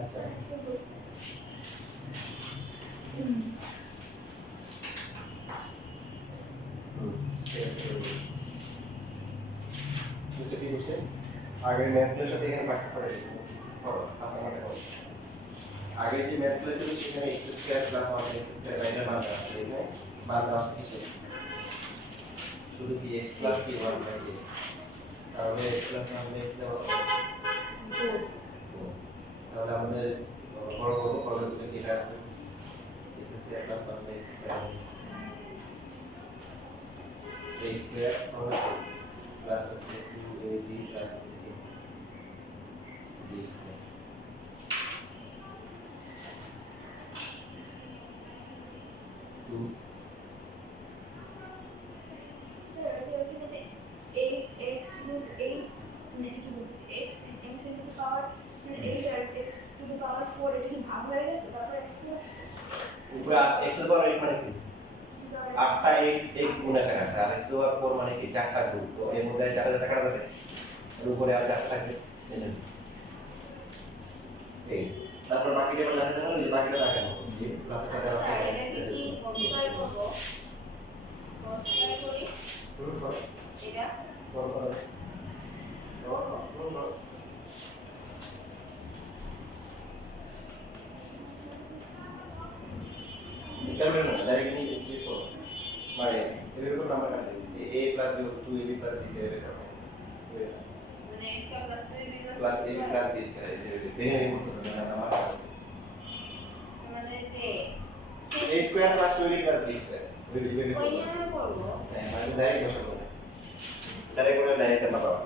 আচ্ছা বুঝতে কি বুঝছেন আগের ম্যাথগুলোর সাথে এখানে পার্থক্য করে দিবেন করো আসামাটা করো আগে যে ম্যাথগুলো ছিল সেখানে x square plus 1x square বাইরের মান আছে এখানে মান আছে কিছু শুধু কি x প্লাস কি 1 বাই x তাহলে x প্লাস 1 বাই x দেওয়া তাহলে আমাদের বড় বড় পদগুলো কি এটা x square plus 1 by x square a square হবে প্লাস হচ্ছে 2ab প্লাস হচ্ছে b স্কয়ার স্যার এখানে যে x গুণ a নেগেটিভ হচ্ছে x x to the power 8 আর x টু দি পাওয়ার 4 এটা কি ভাগ হয়ে গেছে তারপর x প্লাস উপরে x এর পাওয়ার 8 মানে কি 8টা 8 x গুণাকার আছে আর x এর 4 মানে কি 4টা গুণ তো এর মধ্যে 4টা কাটা যাবে এর উপরে আর 4টা থাকবে দেখেন এই তারপর বাকিটা আমরা লেখা যাবে যে বাকিটা রাখা হবে জি প্লাসে টাকা আছে স্যার এটা কি কনস্ট্যান্ট করব কনস্ট্যান্ট করি এটা বড় বড় নিকালবেন না ডাইরেক্ট নিয়ে এক্সিট করো মানে এর উপর নাম্বার কাটবে a plus b 2ab plus b সেভাবে করবে মানে x का प्लस में भी plus ab plus b square ভেঙে ভেঙে করতে হবে নাম্বার মানে যে a square plus 2ab plus b square ওই দিকে ওই নিয়মে করব হ্যাঁ মানে ডাইরেক্ট বসাবো ডাইরেক্ট করে ডাইরেক্ট নাম্বার পাবো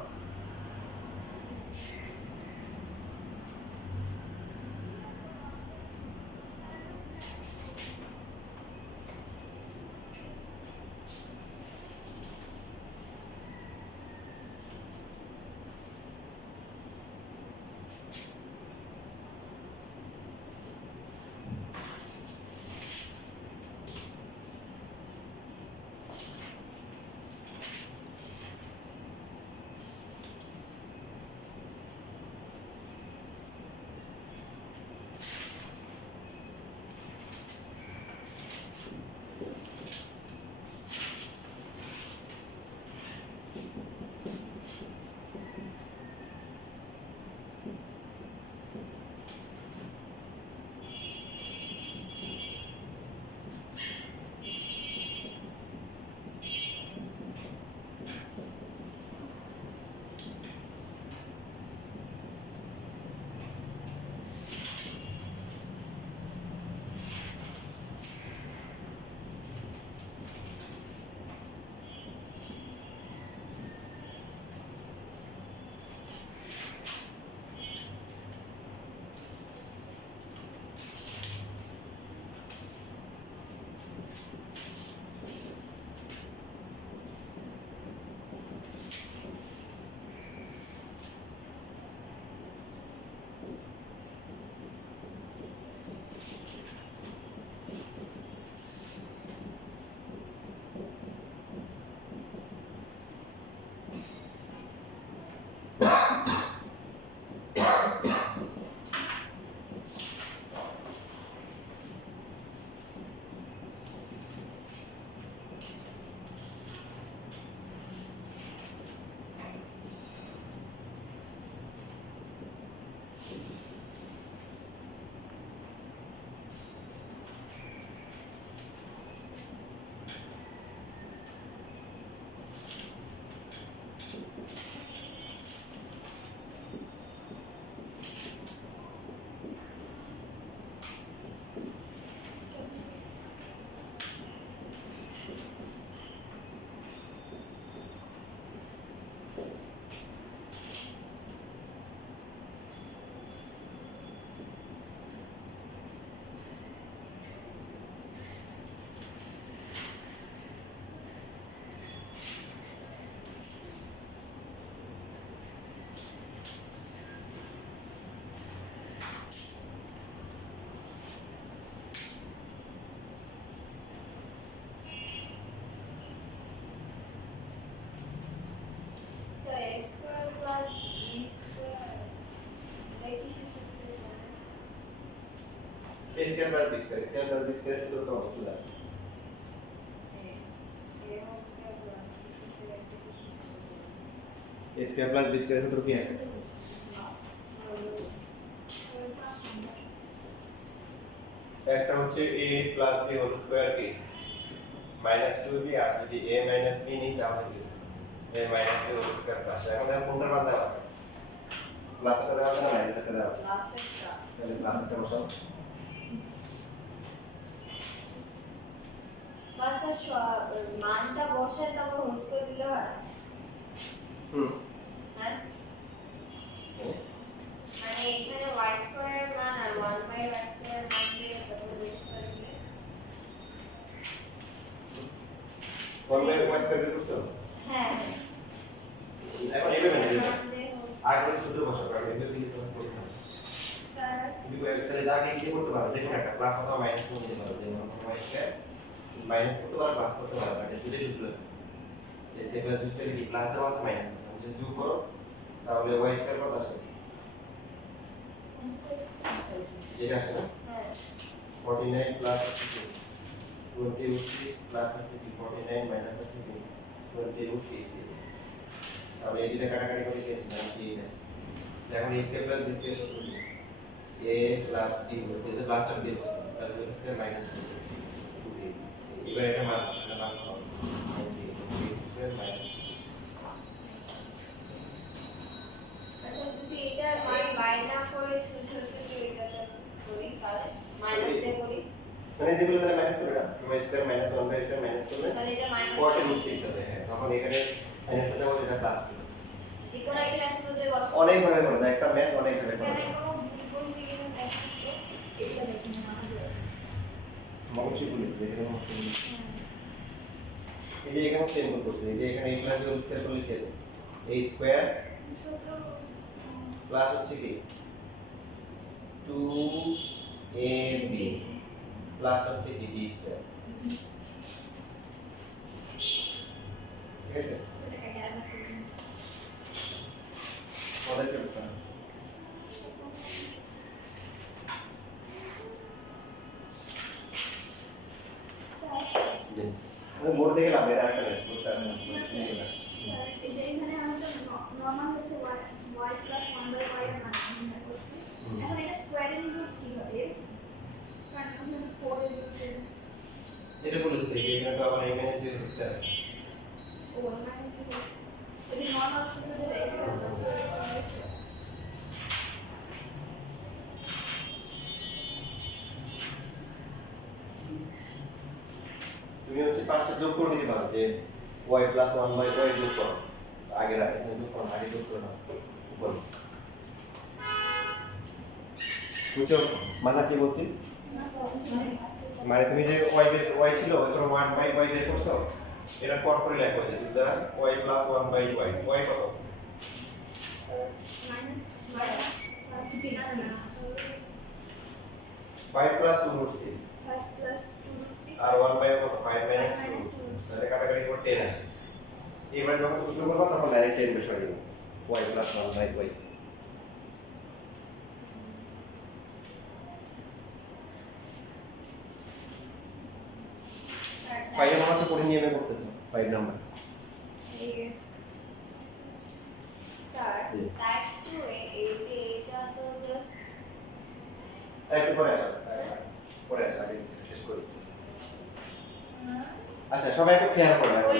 square plus B square square plus B square সূত্র তো অনেক আছে A square plus B square সূত্র কি আছে একটা হচ্ছে a plus b whole square কি মাইনাস 2b আর যদি a মাইনাস b নিই তাহলে কি a minus b whole square plus এখন দেখো কোনটার মান দেওয়া আছে প্লাস একটা দেওয়া আছে না মাইনাস একটা দেওয়া আছে তাহলে প্লাস একটা বসাও মানটা বসায় তারপর হোস করে দিলে হয় হুম হ্যাঁ মানে এখানে y স্কয়ার মান আর 1/y স্কয়ার মান দিয়ে তারপর হোস করে দিলে 1/y স্কয়ার করছো হ্যাঁ এখন এইভাবে না মান দিয়ে হোস আগে সূত্র বসাও কারণ এগুলো দিকে তোমার করতে হবে স্যার তুমি তাহলে যা আগে কি করতে পারো যেকোনো একটা প্লাস অথবা মাইনাস করে দিতে পারো যেমন y স্কয়ার মাইনাস করতে পারো প্লাস করতে পারো এটা দুটো সূত্র আছে এই স্কয়ার প্লাস স্কয়ার কি প্লাস আর মাইনাস আছে তুমি যদি যোগ করো তাহলে y স্কয়ার কত আসে যেটা আসে না হ্যাঁ 49 প্লাস 26 প্লাস হচ্ছে কি 49 মাইনাস হচ্ছে কি 26 তাহলে এই দুটো কাটাকাটি করে কি আসে 98 আসে এখন a square plus b square সূত্র কি a প্লাস b বলতে এটা প্লাসটা দিয়ে বলছে প্লাস b স্কয়ার মাইনাস 2 এবার এটা মান এটা মান হবে 98 স্কয়ার মাইনাস আচ্ছা যদি এটা মান বাই না করে শুধু শুধু এটা করি তাহলে মাইনাস দিয়ে করি মানে যেগুলো তাহলে মাইনাস করে না y square minus 1 by square minus করলে তাহলে এটা মাইনাস 46 হবে হ্যাঁ তখন এখানে মাইনাস এর বদলে এটা প্লাস হবে যে কোনো একটা সূত্রে বসো অনেক ভাবে করে দাও একটা ম্যাথ অনেক ভাবে করে এখানে দাও কোনো বিপরীত দিকে এটা দেখুন আমাদের মগজ পুলিশ দেখে দাও মগজ পুলিশ এই যে এখানে চেঞ্জ করতেছে এই যে এখানে a plus b whole square করলে কি হবে a স্কয়ার সূত্র প্লাস হচ্ছে কি 2ab প্লাস হচ্ছে কি b স্কয়ার ঠিক আছে পরের কে বলতে স্যার জি আমি বোর্ড দেখে লাভ এটা একটা বোর্ডটা স্যার এই যে এখানে আমাদের নরমাল হচ্ছে y প্লাস 1/y এর মান নির্ণয় করছি এখন এটা স্কয়ারিং রুট কি হবে কারণ আমরা 4 এর রুট এটা বলেছি যে এখানে তো আবার a minus b whole square আছে ও মাইনাস বি যদি নরমাল সূত্র যেটা x square plus y square তুমি হচ্ছে পাঁচটা যোগ করে দিতে পারো যে y প্লাস 1 বাই y যোগ করো আগে রাখে যোগ করো আগে যোগ করে নাও উপরে বুঝছো মানে কি বলছি না স্যার আছে মানে তুমি যে y ছিল ওই করে 1 বাই y বের করছো এটা পর করে লেখো যে সুতরাং y প্লাস 1 বাই y কত minus 5 plus 2 root 6 5 plus 2 root 6 আর 1 বাই কত 5 মাইনাস minus 2 2 তাহলে কাটাকাটি করে 10 আসে এবার যখন সূত্র করব তখন ডাইরেক্ট 10 বসিয়ে দিও y plus 1 by y five number তো পড়ে নিয়ে করতেছো 5 number yes sir ji. Type 2 এই যে এটা তো জাস্ট একটু পরে আসো আগে শেষ করি আচ্ছা সবাই একটু খেয়াল করে দেখো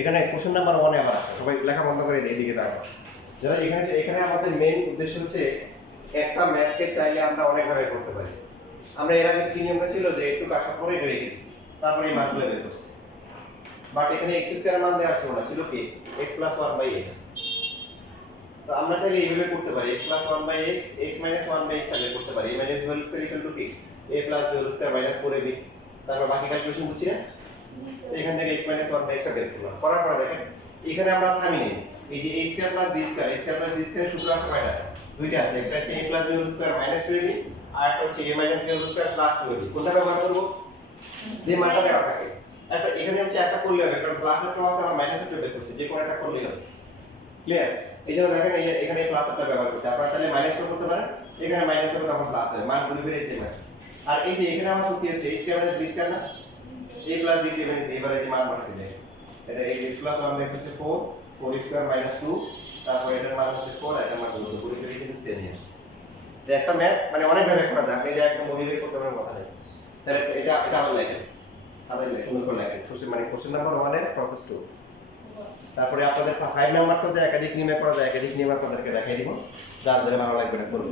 এখানে কোশ্চেন নাম্বার 1 এ আবার আসো। সবাই লেখা বন্ধ করে দিয়ে এদিকে তাকাও যারা এখানে আমাদের মেইন উদ্দেশ্য হচ্ছে একটা ম্যাথকে চাইলে আমরা অনেক ভাবে করতে পারি আমরা এর আগে কি নিয়মটা ছিল যে একটু কাজ করে এটা রেখে দিয়েছি তারপরে এই মানগুলো বের করছি বাট এখানে x স্কয়ার মান দেওয়া ছিল না ছিল কি x 1 বাই x তো আমরা চাইলে এইভাবে করতে পারি x 1 by x x 1 by x টা বের করতে পারি a minus b whole square equal to কি a plus b whole square minus 4ab তারপর বাকি ক্যালকুলেশন বুঝছি না জি তো স্যার এখান থেকে x 1 বাই x টা বের করলাম করার পরে দেখেন এখানে আমরা থামি নেই এই যে a square plus b square a square plus b square সূত্র আছে কয়টা দুইটা আছে একটা হচ্ছে a plus b whole square minus 2ab আর একটা হচ্ছে a minus b whole square plus 2ab কোনটা ব্যবহার করব যে মানটা দেওয়া থাকে একটা এখানে হচ্ছে একটা করলে হবে কারণ প্লাস একটা আছে আর মাইনাস একটা বের করছে যে কোনো একটা করলেই হবে ক্লিয়ার এই জন্য দেখেন এখানে প্লাস একটা ব্যবহার করছে আপনারা চাইলে মাইনাস করতে পারেন এখানে মাইনাস হবে তখন প্লাস হবে মান গুলি বেরিয়ে সেম হয় আর এই যে এখানে আমার সূত্র হচ্ছে a square minus b square না a প্লাস b মাইনাস এবারে যে মান পাচ্ছি এটা x প্লাস 1 x হচ্ছে 4 4 স্কয়ার মাইনাস 2 তারপর এটার মান হচ্ছে 4 এটার মান হলো 2 পুরো করে কিন্তু সেমই আসছে তো একটা ম্যাথ মানে অনেক ভাবে করা যায় আপনি যে একদম অভিব্যক্তি করতে পারেন কথা নেই তাহলে এটা আমার লেখেন তাদের লেখেন সুন্দর করে লেখেন কোশ্চেন মানে কোশ্চেন নাম্বার 1 এর প্রসেস 2 তারপরে আপনাদের 5 নাম্বারটা যে একাধিক নিয়মে করা যায় একাধিক নিয়ম আপনাদেরকে দেখাই দিব যার ধরে ভালো লাগবে না করুন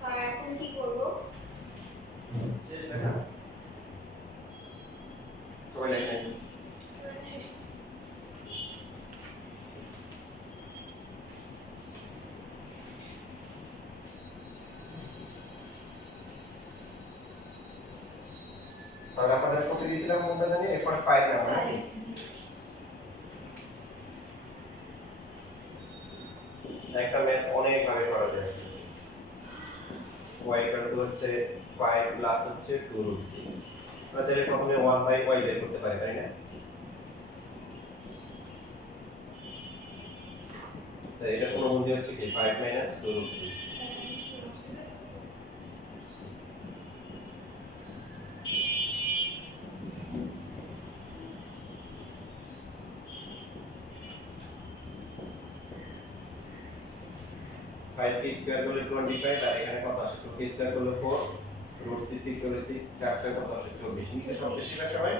স্যার এখন কি করব শেষ লেখা সবাই লেখেন তাহলে আপনাদের করতে দিয়েছিলাম কোনটা জানি এরপরে 5 নাম্বার নাকি একটা ম্যাথ অনেক ভাবে করা যায় y ইকুয়াল টু হচ্ছে 5 প্লাস হচ্ছে 2 রুট 6 আমরা চাইলে প্রথমে 1 বাই y বের করতে পারি তাই না তো এটা কোন মূল্য হচ্ছে কি 5 মাইনাস 2 রুট 6 5 কে স্কয়ার করলে 25 আর এখানে কত আসে 2 কে স্কয়ার করলে 4 রুট 6 করলে 6 চার চার কত আসে 24 নিচে সব বেশিরভাগ সময়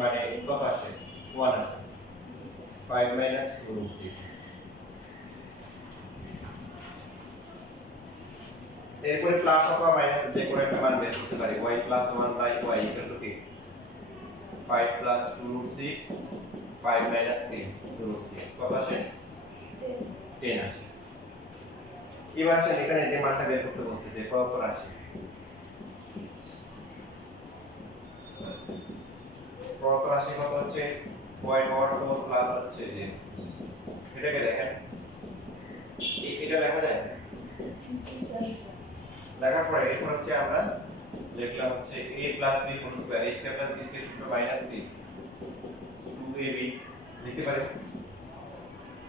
মানে কত আসে 1 আসে 5 মাইনাস 2 রুট 6 এরপরে প্লাস অথবা মাইনাস যে কোনো একটা মান বের করতে পারি y plus 1 by y equal to কি 5 প্লাস 2 রুট 6 5 মাইনাস 3 রুট 6 কত আসে 10 আসে। এবার আসেন এখানে যে মানটা বের করতে বলছি যে কত আসে কত আসে কত হচ্ছে y পাওয়ার 4 প্লাস হচ্ছে যে এটাকে দেখেন এটা লেখা যায় লেখার পরে এরপর হচ্ছে আমরা লিখলাম হচ্ছে a plus b whole square a square plus b square সূত্র মাইনাস 3 2ab লিখতে পারি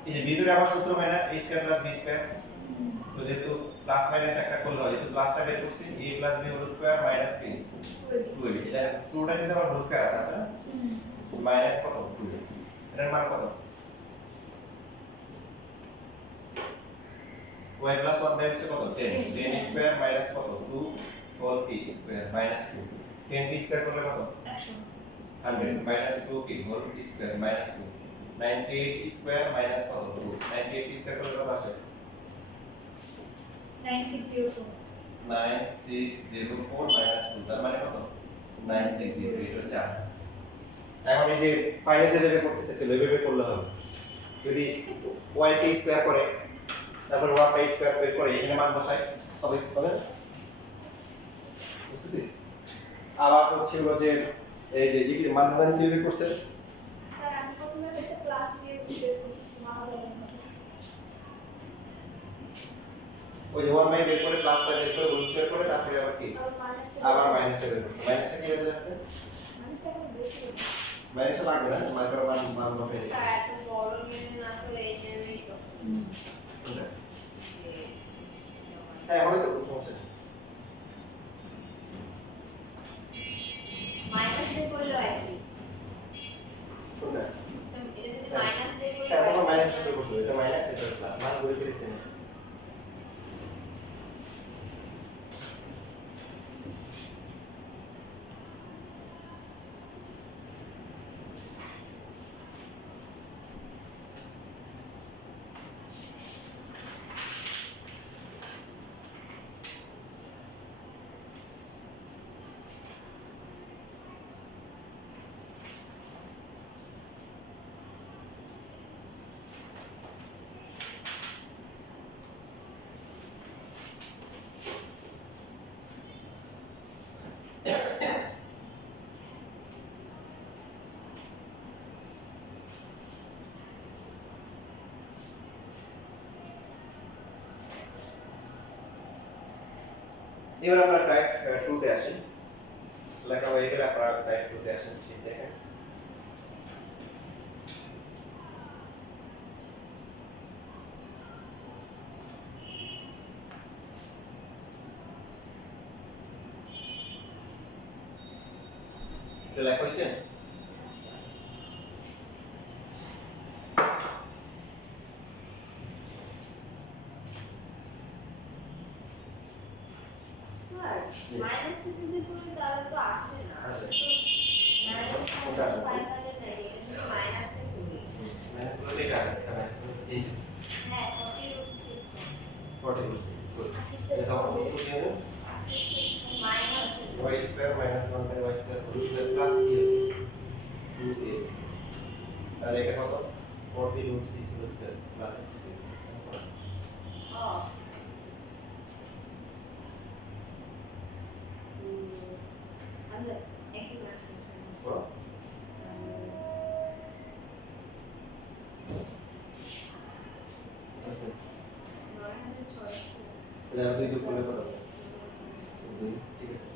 এই যে ভিতরে আবার সূত্র minus a square plus b square তো যেহেতু প্লাস মাইনাস একটা করলে হয় যেহেতু প্লাসটা বের করছি a plus b whole square minus 3 2ab এটা 2টা কিন্তু আবার হোল স্কয়ার আছে না মাইনাস কত 2 এর মান কত y plus 1 বাই হচ্ছে কত 10 10 স্কয়ার মাইনাস কত 2 4p square minus 2 10p square করলে কত 100 minus 2p whole p square minus 2 98 square minus কত 2 98 স্কয়ার করলে কত আসে 9604 9604 মাইনাস 2 তার মানে কত 9608 এটা হচ্ছে আনসার। এখন এই যে ফাইনাল যে বের করতেছে চলো এইভাবে করলে হবে যদি y t স্কয়ার করে তারপর y pi স্কয়ার বের করে এখানে মান বসাই তবে হবে বুঝতেছি আবার হচ্ছে হলো যে এই যে কি মান ধারণ দিয়ে বের করছে স্যার আমি প্রথমে এসে ক্লাস দিয়ে বের করতেছি মামলা ওই যে 1 বাই বের করে প্লাসটা বের করে হোল স্কয়ার করে তারপরে আবার কি আবার মাইনাসটা বের করছে মাইনাসটা কি হয়ে যাচ্ছে মাইনাসটা লাগবে না মাইনাস মান বসাই দিই স্যার এত বড় মেনে না তো এই জন্যই তো হ্যাঁ হবে তো সমস্যা নেই মাইনাস দিয়ে করলেও একই কোনটা এটা যদি মাইনাস দিয়ে করলে হ্যাঁ তখন মাইনাস শুরু করতে হবে এটা মাইনাস এটা প্লাস মান করে ফেলেছি না এবার আমরা টাইপ 2 তে আসি লেখা হয়ে গেলে আপনারা টাইপ 2 তে আসেন ঠিক দেখেন এটা লেখা হয়েছে স্যার মাইনাস দিয়ে করলে তাহলে তো আসে না আসে। মাইনাস 5 পারে না এটা যদি মাইনাস এ করি মাইনাস করলে এটা জি হ্যাঁ 40/6 46 গুড এটা কত দিয়ে দেব minus y square minus 1 by y square whole square plus কি হবে 2a তাহলে এটা কত 40 root 6 whole square plus x ও আচ্ছা একই মাস কত আচ্ছা 9600 তাহলে দুই যোগ করলে কত হবে 2 ঠিক আছে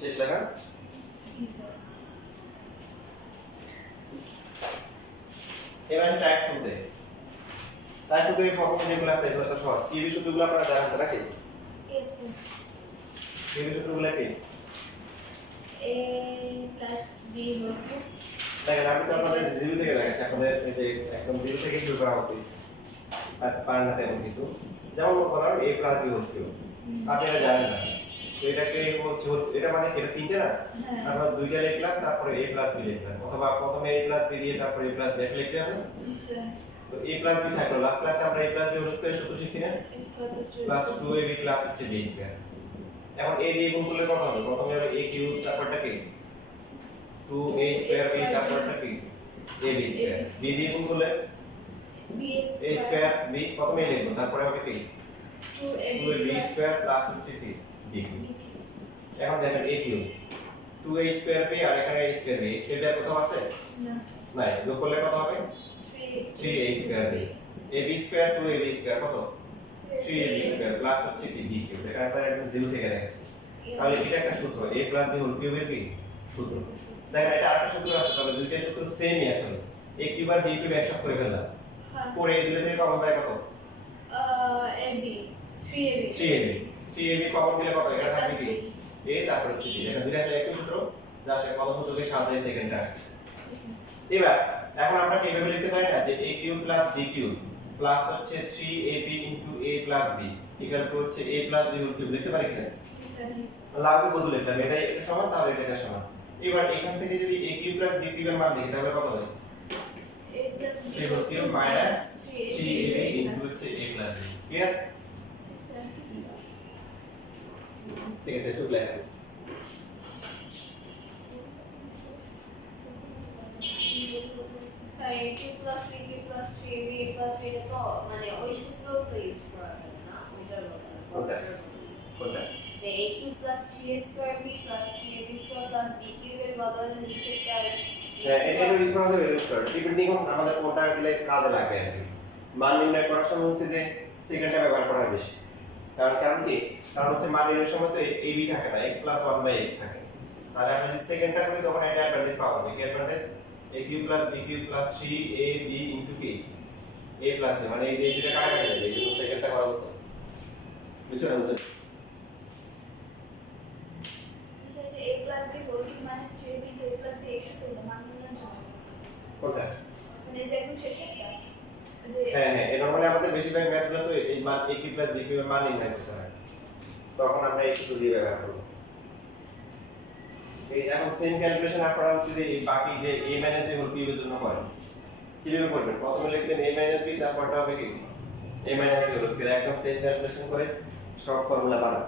শেষ লেখা এবার টাইপ 2 তে টাইপ 2 তে প্রথম যেগুলো আছে এগুলো তো সহজ কি বিষয়গুলো আপনারা জানেন নাকি Yes, sir. কি বিষয়গুলো কি A plus B whole cube. দেখেন আমি তো আপনাদের জিরো থেকে দেখাচ্ছি আপনাদের এই যে একদম জিরো থেকে শুরু করা উচিত আর পারেন না তেমন কিছু যেমন ধরুন a plus b whole cube আপনি এটা জানেন না তো এটাকে হচ্ছে এটা মানে কি, এটা তিনটে না, হ্যাঁ তারপর দুইটা লিখলাম, তারপরে a প্লাস b লিখলাম, অথবা প্রথমে a প্লাস b দিয়ে তারপরে a প্লাস b লিখলে হবে। স্যার তো a প্লাস b থাকলো, লাস্ট ক্লাসে আমরা a plus b whole square সূত্র শিখছি না, x square plus 2ab plus হচ্ছে b স্কয়ার। এখন a দিয়ে গুণ করলে কত হবে, প্রথমে হবে a কিউব, তারপরটা কি 2a স্কয়ার b, তারপরটা কি ab স্কয়ার। b দিয়ে গুণ করলে b a স্কয়ার b, প্রথমে a লিখবো, তারপরে হবে কি 2ab 2ab স্কয়ার প্লাস হচ্ছে কি b কিউব। এখন দেখেন a cube 2a square b, আর এখানে a square b, a square কোথাও আছে নাই, যোগ করলে কত হবে 3a square b, ab square 2ab square কত 3ab স্কয়ার প্লাস হচ্ছে কি b কিউব। এখানে তো একদম জিরো থেকে দেখাচ্ছি, তাহলে এটা একটা সূত্র a প্লাস b হোল কিউবের কি সূত্র। দেখেন এটা আরেকটা সূত্র আছে, তবে দুইটা সূত্র সেমই আসলে, a কিউব আর b কিউব একসাথে করে ফেললাম, পরে এই দুটো থেকে কমন যায় কত ab 3ab 3ab কমন দিলে কত, এটা থাকবে কি a, তারপর হচ্ছে b, এটা দুইটা আসলে একই সূত্র, যা সে কত সূত্রকে সাজায় সেকেন্ডে আসছে। এবার এখন আমরা কিভাবে লিখতে পারি না যে a cube plus b cube plus হচ্ছে 3ab into a plus b equal to হচ্ছে a plus b whole cube লিখতে পারি কিনা, লাগবে বদলে লিখলাম, এটা এটা সমান, তাহলে এটা সমান। এবার এখান থেকে যদি a কিউব প্লাস b কিউবের মান লিখি তাহলে কত হবে a plus b a whole cube minus 3ab 3ab into হচ্ছে a প্লাস b। ক্লিয়ার? ঠিক আছে, একটু লেখা sir a cube plus b cube plus 3ab a plus b এটা তো মানে ওই সূত্র তো ইউজ করা যাবে না, ওইটার কোনটা? বদলে কোনটা যে a cube plus 3a square b plus 3ab square plus b কিউবের বদলে নিচেরটা হ্যাঁ, এটা ইউজ করা যাবে, ইউজ করা ডিপেন্ডিং অন আমাদের কোনটা দিলে কাজে লাগবে আর কি। মান নির্ণয় করার সময় হচ্ছে যে সেকেন্ডটা ব্যবহার করা হয় বেশি, কারণ কি, কারণ হচ্ছে মান নির্ণয়ের সময় তো ab থাকে না, x প্লাস 1/x থাকে, তাহলে আমরা যদি সেকেন্ডটা করি তখন এটা অ্যাডভান্টেজ পাবো। কি advantage, a cube plus b cube plus 3ab into কি a প্লাস b, মানে এই যে দুটো কাটাকাটি যাবে, এই জন্য সেকেন্ডটা করা হতো। বুঝছো না? বুঝছো? a plus b whole cube minus 3ab into a plus b একসাথে হলো মান নির্ণয় জন্য কোনটা? মানে যে একদম শেষেরটা যে হ্যাঁ হ্যাঁ, এটা মানে আমাদের বেশিরভাগ ম্যাথগুলো তো এই মান a কিউব প্লাস b কিউবের মান নির্ণয় করতে হয়, তখন আমরা এই সূত্র দিয়ে ব্যবহার করব। এই এখন সেম ক্যালকুলেশন আপনারা হচ্ছে যে এই বাকি যে a b হোল কিউবের জন্য করেন, কিভাবে করবেন, প্রথমে লিখবেন a b, তারপরটা হবে কি a b হোল স্কয়ার, একদম সেম ক্যালকুলেশন করে সব ফর্মুলা বানান।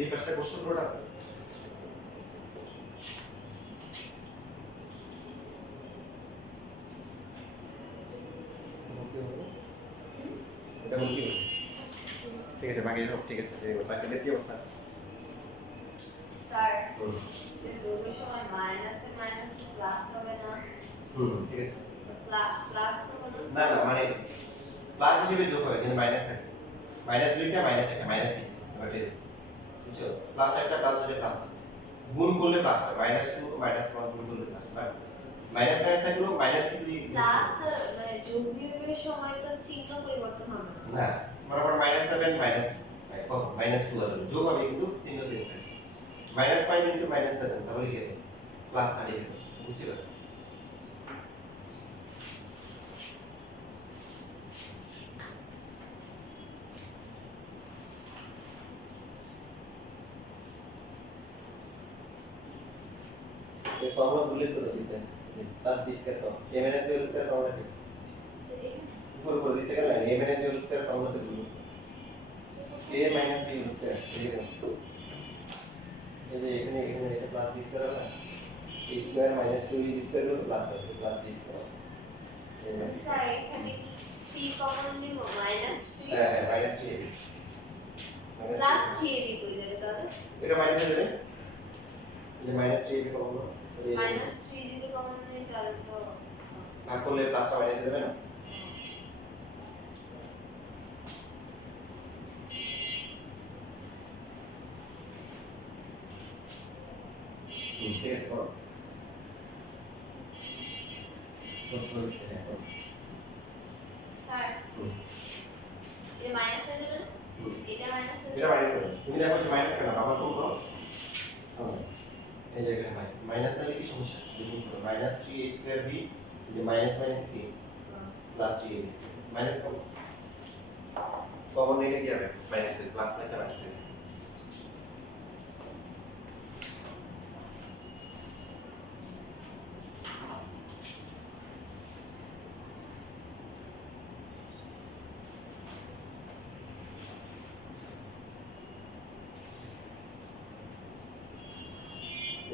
এই কাজটা করছো পুরোটা এটা কি ঠিক আছে বাকি সব ঠিক আছে বাকি কি অবস্থা স্যার যোগের সময় মাইনাসে মাইনাসে প্লাস হবে না ঠিক আছে প্লাস হবে না না মানে প্লাস হিসেবে যোগ হবে কিন্তু মাইনাস থাকে মাইনাস দুইটা মাইনাস একটা মাইনাস তিন ওকে বুঝছো প্লাস একটা প্লাস দুইটা প্লাস গুণ করলে প্লাস হয় মাইনাস 2 মাইনাস 1 গুণ করলে প্লাস হয় মাইনাস মাইনাস থাকলো মাইনাস 3 প্লাস মানে যোগ বিয়োগের সময় তো চিহ্ন পরিবর্তন হবে না বরাবর মাইনাস 7 মাইনাস মাইনাস 2 হলো যোগ হবে কিন্তু চিহ্ন সেম থাকে মাইনাস 5 ইনটু মাইনাস 7 তাহলে কি হবে প্লাস 30 বুঝছো ये फॉर्मूला भूल से देते हैं प्लस 20 करता हूं a minus b whole square formula पे ऊपर ऊपर this second line a minus b whole square formula पे भूल a minus b whole square ठीक है ये এখানে এটা প্লাস 20 করা না a স্কয়ার মাইনাস 2 স্কয়ার হলো প্লাস হবে প্লাস 20 করা স্যার এখানে 3 কমন নিব মাইনাস 3 হ্যাঁ মাইনাস 3 প্লাস 3 এবি কই যাবে তাহলে এটা মাইনাস দেবে যে মাইনাস 3 এবি কমন মাইনাস 3 যদি কমন নিই তাহলে তো ভাগ করলে প্লাস মাইনাস দেবে না ঠিক আছে করো স্যার এটা মাইনাস হয়ে যাবে না এটা মাইনাস হয়ে এটা মাইনাস হবে তুমি দেখো যে মাইনাস কেন আবার কোন করো এই যে এখানে মাইনাস মাইনাস তাহলে কি সমস্যা গুণ করো মাইনাস 3a স্কয়ার b যে মাইনাস মাইনাস কি প্লাস 3a মাইনাস কমন নিলে কি হবে মাইনাস প্লাস থেকে মাইনাস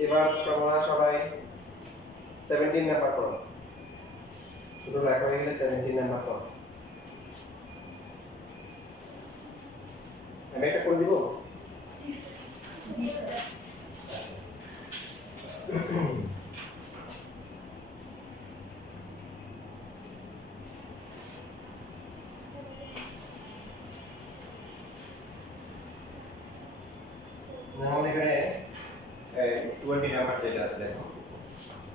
এবার তোমরা সবাই 17 নাম্বার করো শুধু লেখা হয়ে গেলে 17 নাম্বার করো আমি একটা করে দিব যেমন এখানে 20 নাম্বার যেটা আছে দেখো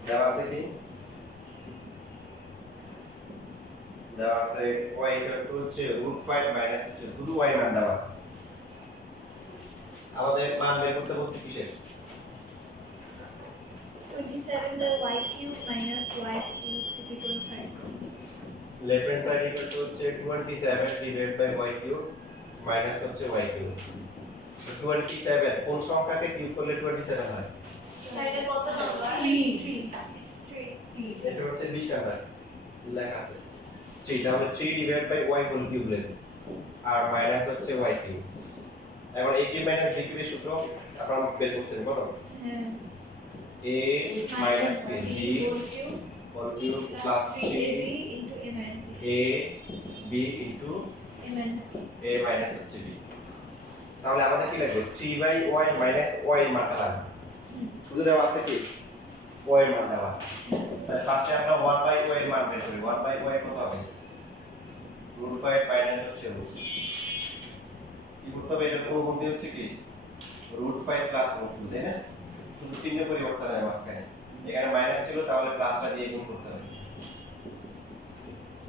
দেওয়া আছে কি দেওয়া আছে y ইকুয়াল হচ্ছে √5 মাইনাস শুধু y মান দেওয়া আছে আমাদের মান বের করতে বলছি কিসের 27 এর y cube minus y cube is equal to 30 left hand side equal to হচ্ছে 27 divide by y cube minus হচ্ছে y কিউব তো 27 কোন সংখ্যাকে কিউব করলে 27 হয় স্যার এটা কত নাম্বার 3 এটা হচ্ছে 20 নাম্বার লেখা আছে 3 তাহলে 3 divide by y whole cube লিখব আর মাইনাস হচ্ছে y কিউব এখন a কিউব মাইনাস b কিউবের সূত্র আপনারা বের করছেন কত হ্যাঁ a minus b cube whole cube plus 3ab into a minus b a b into a minus b a minus হচ্ছে b তাহলে আমাদের কি লাগবে 3/y minus y মানটা লাগবে শুধু দেওয়া আছে কি y এর মান দেওয়া আছে তাহলে ফার্স্টে আমরা 1/y এর মান বের করি 1/y কত হবে √5 মাইনাস হচ্ছে √2 কি করতে হবে এটার পূর্ববর্তী হচ্ছে কি √5 প্লাস √2 তাই না শুধু চিহ্ন পরিবর্তন হয় মাঝখানে এখানে মাইনাস ছিল তাহলে প্লাসটা দিয়ে গুণ করতে হবে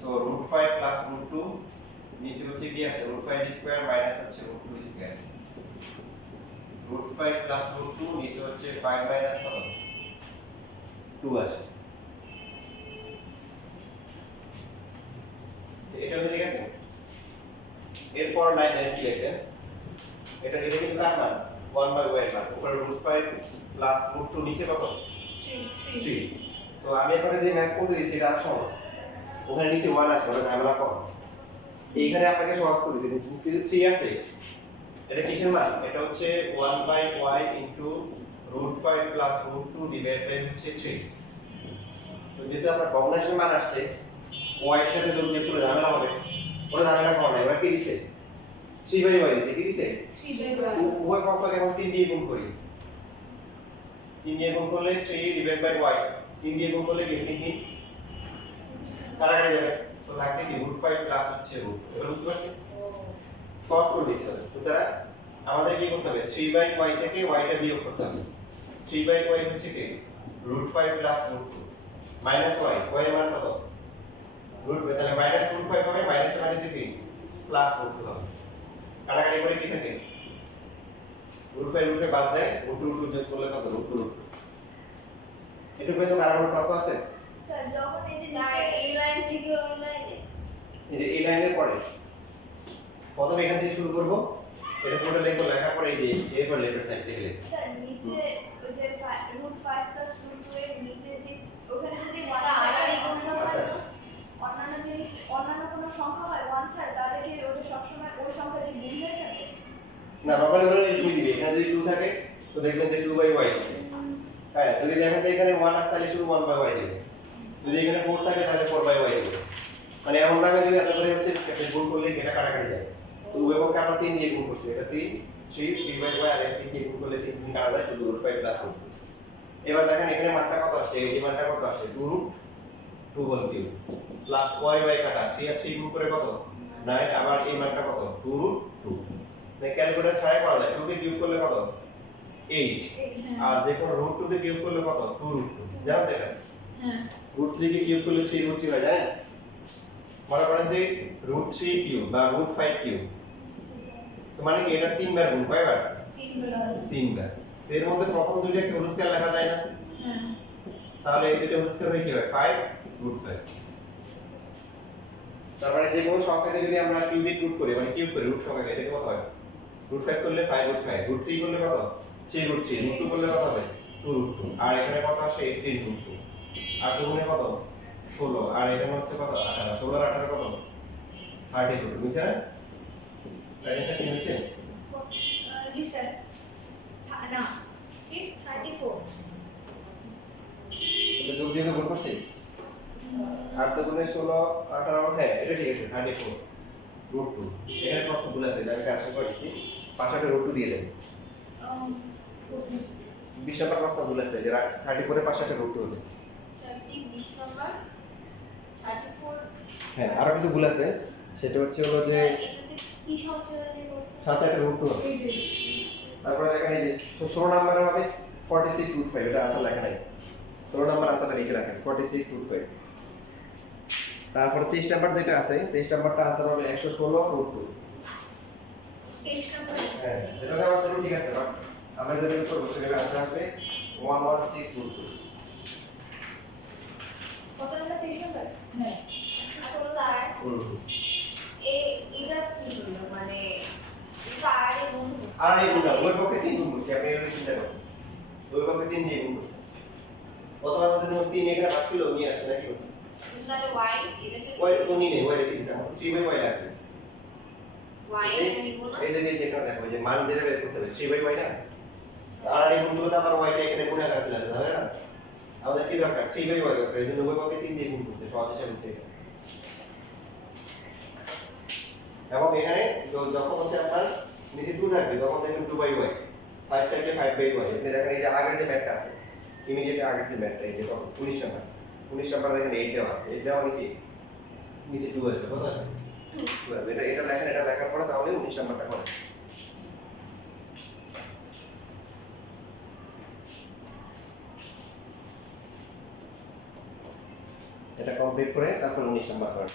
সো √5 প্লাস √2 নিচে হচ্ছে কি আছে √5 স্কয়ার মাইনাস হচ্ছে √2 স্কয়ার √5 প্লাস √2 নিচে হচ্ছে 5 মাইনাস কত 2 আসে এটা হচ্ছে ঠিক আছে এরপর লাইন এর কি লিখবেন এটা কিন্তু কার মান 1/y এর মান উপরে √5 প্লাস √2 নিচে কত 3 তো আমি আপনাদের যে ম্যাথ করতে দিয়েছি এটা আরো সহজ ওখানে নিচে 1 আসবে ওটা ঝামেলা কম এইখানে আপনাকে সহজ করে দিয়েছি নিচে 3 আছে এটা কিসের মান? এটা হচ্ছে 1/y into √5 plus √2 divide by হচ্ছে 3। তো যেহেতু আপনার ভগ্নাংশের মান আসছে, y এর সাথে যোগ বিয়োগ করলে ঝামেলা হবে, ওটা ঝামেলা করে না। এবার কি দিছে? 3/y দিছে। কি দিছে? 3/y উভয় পক্ষকে এখন 3 দিয়ে গুণ করি। 3 দিয়ে গুণ করলে 3 ডিভাইড বাই y, 3 দিয়ে গুণ করলে কি 3 3 কাটাকাটি যাবে। তো থাকবে কি √5 প্লাস হচ্ছে √2। এবার বুঝতে পারছেন? cos করে দিতে হবে। সুতরাং আমাদের কি করতে হবে? 3/y থেকে y টা বিয়োগ করতে হবে। 3/y হচ্ছে কি √5 প্লাস √2 মাইনাস y, y এর মান কত? √5, তাহলে মাইনাস √5 হবে, মাইনাস মাইনাসে কি প্লাস √2 হবে। কাটাকাটি করে কি থাকে? √5 বাদ যায়, √2 যোগ করলে কত? √2। এটুকু তো কারণ কত আছে? স্যার যখন এই যে স্যার নিচে এই লাইন থেকে ওই লাইনে এই যে এই লাইনের পরে প্রথমে এখান থেকে শুরু করব। এটা পুরোটা লিখবো, লেখার পরে এই যে এরপর লেটার সাইড থেকে লিখব। স্যার নিচে ওই যে √5 প্লাস √2 এর নিচে যে ওখানে যদি 1 স্যার, আর এগুলো অন্যান্য জিনিস অন্যান্য কোনো সংখ্যা হয় 1 স্যার, তাহলে কি ওটা সবসময় ওই সংখ্যা দিয়ে গুণ হয়ে যাবে? না, নরমালি ওরা তুমি দিবে। এখানে যদি 2 থাকে তো দেখবেন যে 2/y আছে। হ্যাঁ, যদি দেখেন যে এখানে 1 আসে তাহলে শুধু 1/y দিবে। যদি এখানে 4 থাকে তাহলে 4/y দিবে। মানে এমন ভাবে দিবে যাতে করে হচ্ছে একটা গুণ করলে এটা কাটাকাটি যায়। তো এবং আমরা 3 দিয়ে গুণ করছি। এটা 3/y আর 3 দিয়ে গুণ করলে 3 কাটা যায়, শুধু √5 প্লাস √2। এবার দেখেন এখানে মানটা কত আসছে? এই মানটা কত আসছে? 2√2 হোল কিউব প্লাস y কাটা 3 আর 3 গুণ করে কত? 9। আবার এই মানটা কত? 2√2। ক্যালকুলেটর ছাড়াই করা যায়। 2 কে কিউব করলে কত? 8। আর যে কোনো √2 কে কিউব করলে কত? 2√2। জানেন তো এটা? হ্যাঁ √3 কে কিউব করলে 3√3 হয়, জানেন? মনে করেন যে √3 কিউব বা √5 কিউব, তো মানে কি এটা 3 বার গুণ, কয়বার? 3 বার। তো এর মধ্যে প্রথম দুইটা কি হোল স্কয়ার লেখা যায় না? হ্যাঁ তাহলে এই দুটো হোল স্কয়ার হয়ে কি হয়? 5√5। তারপরে যে কোনো সংখ্যাকে যদি আমরা কিউবিক রুট করি, মানে কিউব করি রুট সংখ্যাকে, এটা কত হয়? √5 করলে 5√5, √3 করলে কত? 3√3, √2 করলে কত হবে? 2√2। আর এখানে কত আসে? 18√2। আর দুগুণে কত? 16। আর এখানে হচ্ছে কত? 18। 16 আর 18 কত? 32। বুঝছেন না? রাইট অ্যান্সার কি হচ্ছে? জি স্যার না 34 এটা যোগ বিয়োগে গুণ করছি। 8 দুগুণে 16, 18, হ্যাঁ এটা ঠিক আছে, 34 √2। এখানে প্রশ্ন ভুল আছে, আমি কারেকশন করে দিচ্ছি। পাশে একটা √2 দিয়ে দেন। 20 নম্বর প্রশ্ন ভুল আছে, যে 34 এর পাশে একটা √2 হবে। স্যার কি 20 নম্বর 34 হ্যাঁ, আরো কিছু ভুল আছে। সেটা হচ্ছে হলো যে এটাতে কি সংশোধনী করছে? সাথে একটা √2 হবে। তারপরে দেখেন এই যে 16 নম্বরে হবে 46√5, এটা আনসার লেখা নাই। 16 নম্বর আনসারটা লিখে রাখেন 46√5। তারপরে 23 নাম্বার যেটা আছে, 23 নাম্বারটা আনসার হবে 116√2। 23 নম্বর হ্যাঁ, যেটা দেওয়া আছে ঠিক আছে, বাট আমরা যেটা করব সেটা আনসার আসবে 116√2। কত নম্বর 23 নম্বর? হ্যাঁ আচ্ছা স্যার এটা কি হলো, মানে এটা আর এ গুণ হচ্ছে আর এই গুণটা ওই পক্ষে 3 গুণ করছি, আপনি এটা চিন্তা করুন। ওই পক্ষে 3 দিয়ে গুণ করছি। প্রথমবার হচ্ছে যখন 3 এখানে ভাগছিল নিয়ে আসছে নাকি? তাহলে y এটা সাথে ওই তো নিয়ে নেই, ওই রেখে দিছে, আমাদের 3/y লাগবে। y এর নিব না। এই যে যেটা দেখো, যে মান যেটা বের করতে হবে 3/y না, আর এই গুণগুলো তো আবার y টা এখানে গুণ আকারে চলে আসবে, তাই না? আমাদের কি দরকার? 3/y দরকার। এই জন্য ওই পক্ষে 3 দিয়ে গুণ করতে সহজ হিসাবে নিচ্ছে। এবং এখানে যখন হচ্ছে আপনার নিচে 2 থাকবে তখন দেখবেন 2/y, 5 থাকলে 5/y। আপনি দেখেন এই যে আগের যে ম্যাথটা আছে, ইমিডিয়েটলি আগের যে ম্যাথটা, এই যে কত 19 নাম্বার, 19 নাম্বার দেখেন 8 দেওয়া আছে। 8 দেওয়া মানে কি নিচে 2 আসবে, কত আসবে? 2 আসবে। এটা লেখেন, এটা লেখার পরে তাহলে 19 নাম্বারটা করেন। এটা কমপ্লিট করে তারপর 19 নাম্বার করেন।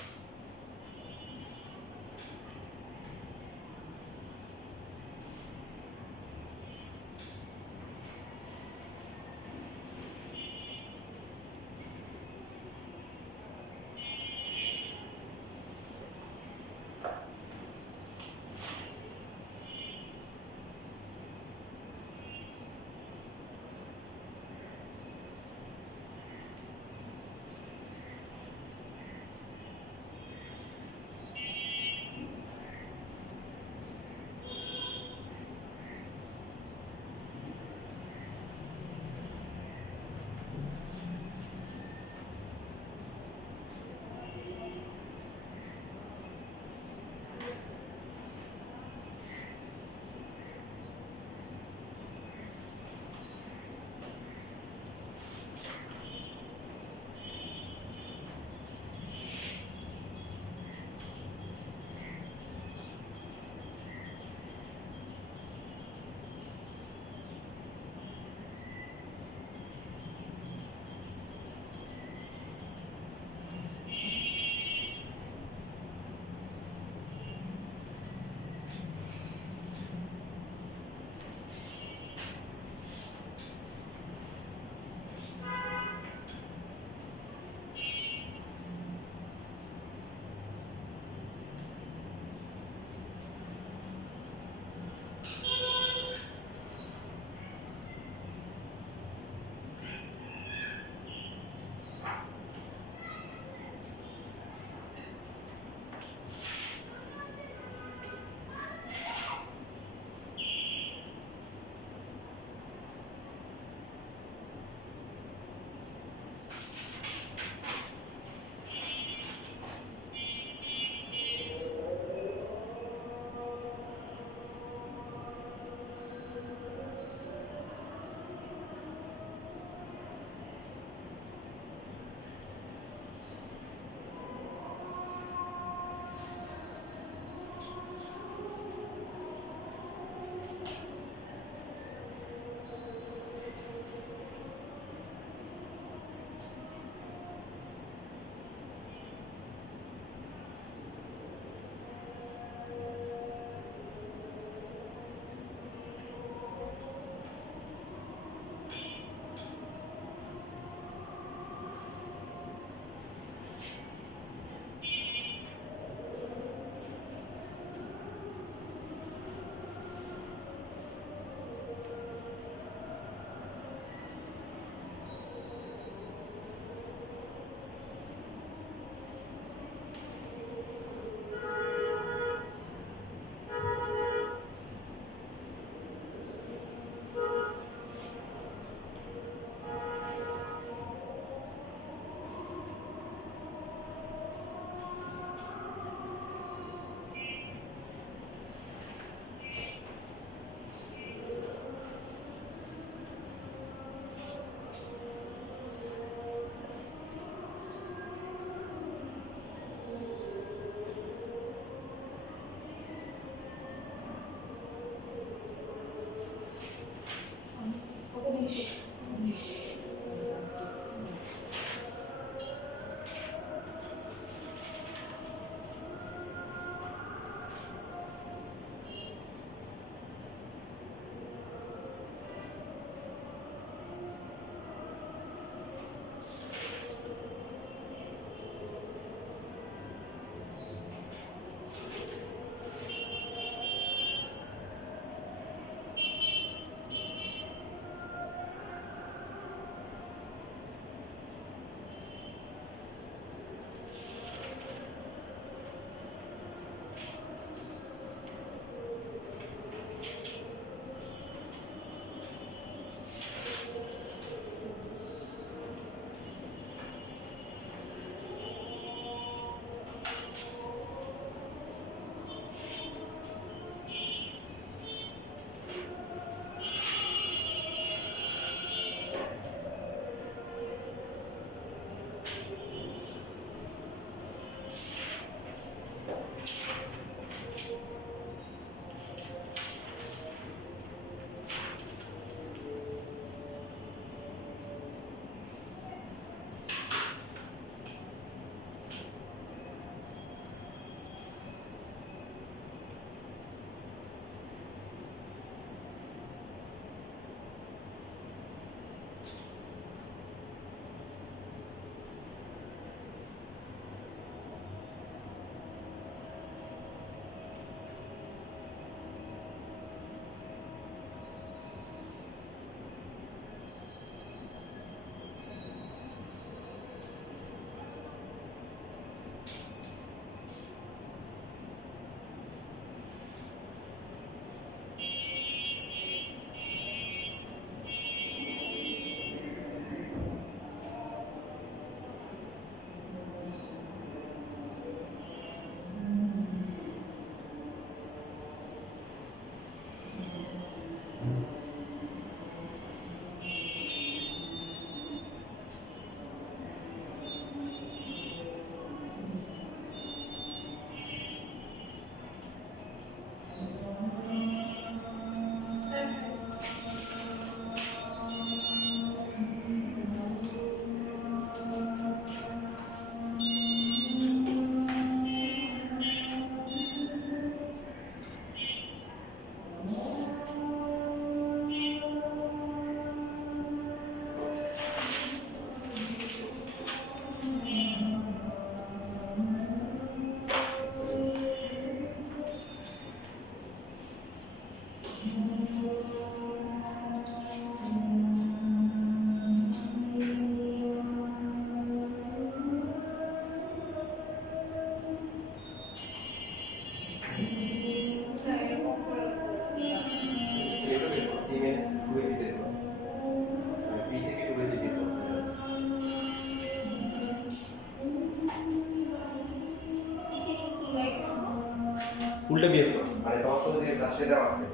উল্টো বিয়োগ করো মানে তোমার তো যে রাশি দেওয়া আছে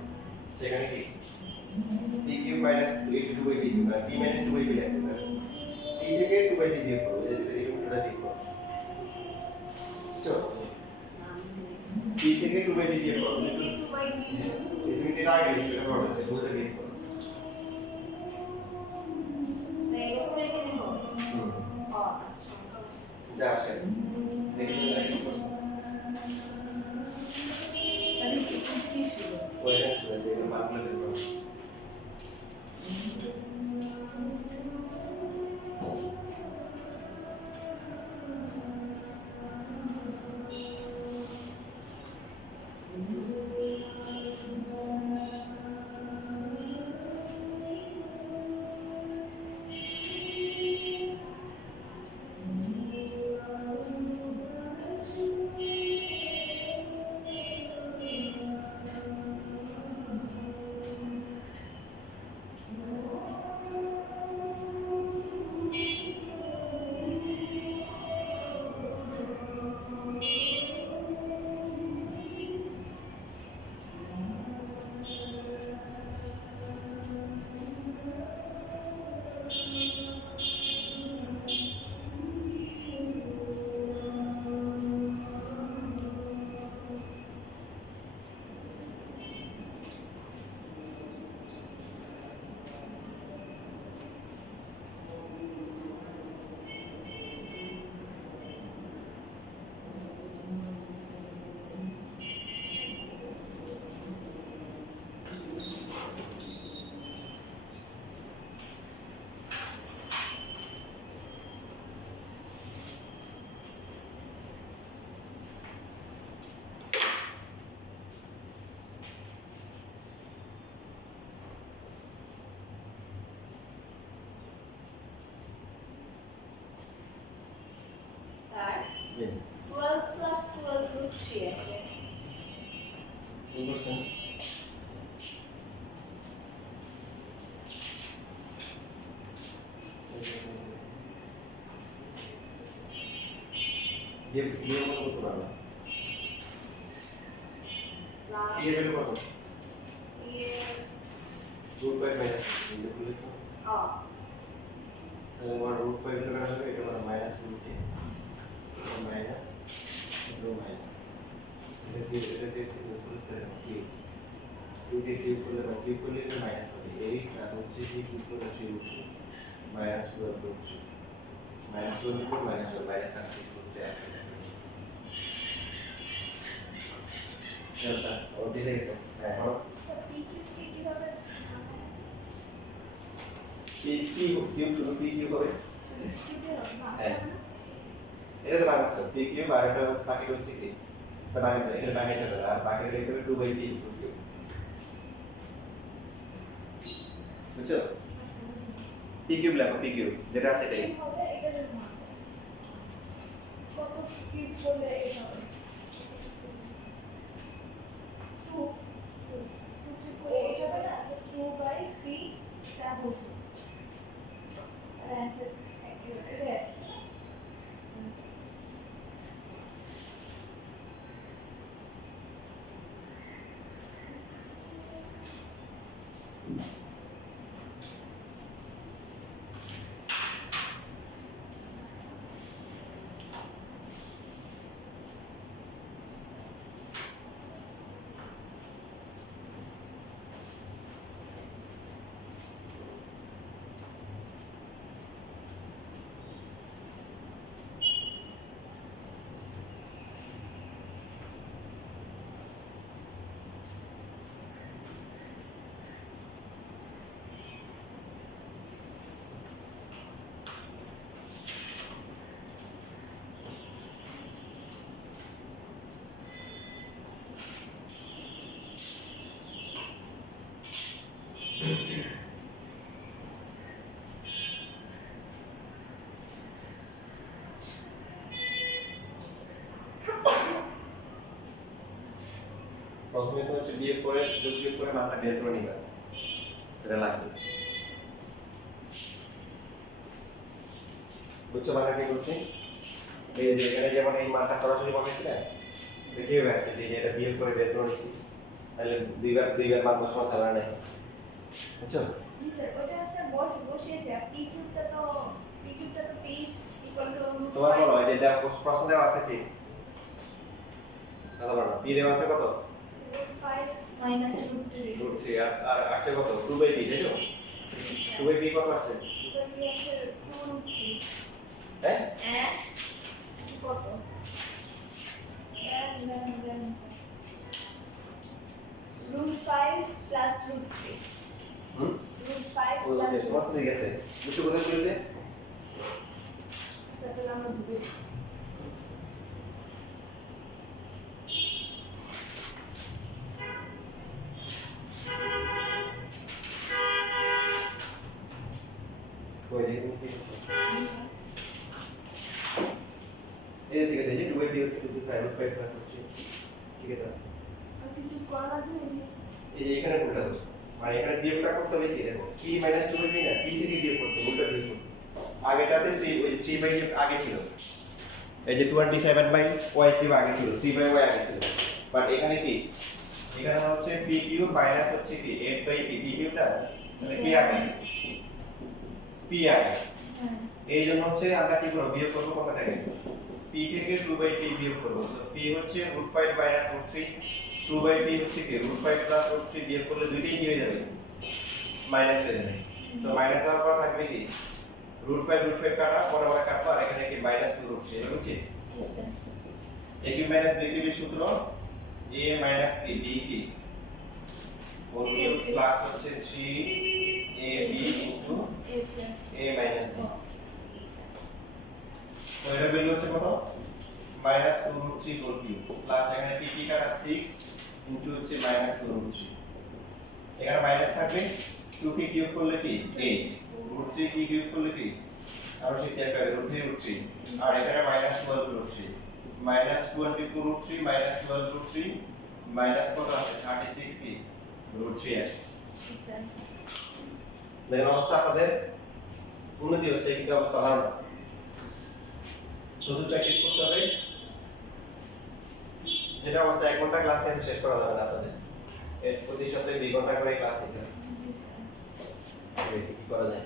সেখানে কি p কিউব মাইনাস 2a2 মানে p মাইনাস 2a লিখবে p থেকে 2a বিয়োগ করো এই যে এই উল্টোটা বিয়োগ করো চলো p থেকে 2a বিয়োগ করো থেকে 2/b এই তুমি যেটা আগে লিখছো এটা করো সে উল্টো বিয়োগ করো এরকম রেখে দিব হুম ও আচ্ছা সংখ্যা যা আসে দেখি তুমি কি করছো তাহলে কি ছিল ওইখানে চলে যাবে এটা মানগুলো বের করো স্যার জি 12 plus 12 root 3 আসে বুঝছেন বিয়োগ করতে পারবে প্লাস এর ভ্যালু কত ইয়ে রুট 5 মাইনাস এই বুঝছো ও তাহলে তোমার রুট 5 ভিতরে আসবে এটা মানে মাইনাস রুট 10 মাইনাস এটা মাইনাস এটা দিয়ে বুঝতে কি 2 দিয়ে কিউব করলে এটা মাইনাস হবে 8 আর হচ্ছে যে কিউব করে 3 root minus 12 root 3 minus 24 minus 1 minus 36 করতে আছে এটা ওর দিকে গেছে হ্যাঁ বলো সব p কিউবকে কিভাবে কিউব হবে কিউবে ভাগ হ্যাঁ। হবে না? এটা তো বানাচ্ছ পি কিউব আর এটা বাকি হচ্ছে কি বাকি এটা বানাইতে হবে আর বাকি লিখতে হবে 2/p কিউব বুঝছো আচ্ছা, বুঝি। পি কিউব লেখো পি কিউব যেটা আছে এটাই কিউব হবে, এটা যেরকম হবে। কত কিউব করলে এটা হবে? 2 কিউব করলে এটা হবে না? তো 2/3 টা বসবে। আর answer accurate, এটা একই। প্রথমে তো হচ্ছে বিয়োগ করে যোগ বিয়োগ করে মানটা বের করে নিবা সেটা লাগবে বুঝছো মানে কি বলছি এই যে এখানে যেমন এই মানটা সরাসরি বসাইছিলেন দেখে আসছে যে এটা বিয়োগ করে বের করে নিয়েছি তাহলে দুইবার মান বসানো ঝামেলা নেই বুঝছো জি স্যার ওটা স্যার বসিয়েছে পি কিউবটা তো পি ইকুয়াল টু তোমার বলো এই যে যা প্রশ্ন দেওয়া আছে কি কথা বলো পি দেওয়া আছে কত √5 মাইনাস √3 √3 আর আসছে কত 2/p তাই তো 2/p কত আসছে এটা কি আসলে √3 হ্যাঁ কত √5 প্লাস √3 হুম √5 ও প্লাস তোমার তো ঠিক আছে বুঝছো কোথায় বলেছে স্যার তাহলে আমরা বুঝেছি ওই দেখুন কি এই ঠিক আছে এই যে 2/p হচ্ছে 2/5 প্লাস 3 ঠিক আছে আর কিছু করা লাগবে না এই যে এখানে উল্টা বসে মানে এখানে বিয়োগটা করতে হবে কি দেখো p 2/p না p থেকে বিয়োগ করতে হবে, উল্টা বিয়োগ করতে আগেটাতে 3 ওই যে 3 বাই আগে ছিল এই যে 27 বাই y কিউব আগে ছিল 3 বাই y আগে ছিল বাট এখানে কি এখানে হচ্ছে p কিউব মাইনাস হচ্ছে কি 8 বাই p কিউবটা মানে কি আগে p আগে এই জন্য হচ্ছে আমরা কি করব বিয়োগ করব কোথা থেকে p থেকে 2/p বিয়োগ করব সো p হচ্ছে √5 মাইনাস √3 2/p হচ্ছে কি √5 প্লাস √3 বিয়োগ করলে দুইটাই কি হয়ে যাবে মাইনাস হয়ে যাবে সো মাইনাস হওয়ার পর থাকবে কি √5 কাটা পরে আবার কাটবো আর এখানে কি মাইনাস √3 এটা বুঝছি a কিউব মাইনাস b কিউবের সূত্র a মাইনাস b b কি হোল কিউব প্লাস হচ্ছে 3ab into a plus a minus b তো এর ভ্যালু হচ্ছে কত মাইনাস 2√3 হোল কিউব প্লাস এখানে p কি কাটা 6 ইনটু হচ্ছে মাইনাস 2√3 এখানে মাইনাস থাকবে 2 কি কিউব করলে কি 8 √3 কি কিউব করলে কি আরো 6 একটা √3 আর এখানে মাইনাস 12 মাইনাস 24 মাইনাস 12 মাইনাস কত আসে 36 কি √3 আসে স্যার দেখেন অবস্থা আপনাদের উন্নতি হচ্ছে কিন্তু অবস্থা ভালো না শুধু প্র্যাকটিস করতে হবে যেটা অবস্থা 1 ঘন্টা ক্লাস নিয়ে শেষ করা যাবে না আপনাদের এর প্রতি সপ্তাহে 2 ঘন্টা করে ক্লাস নিতে হবে কি করা যায়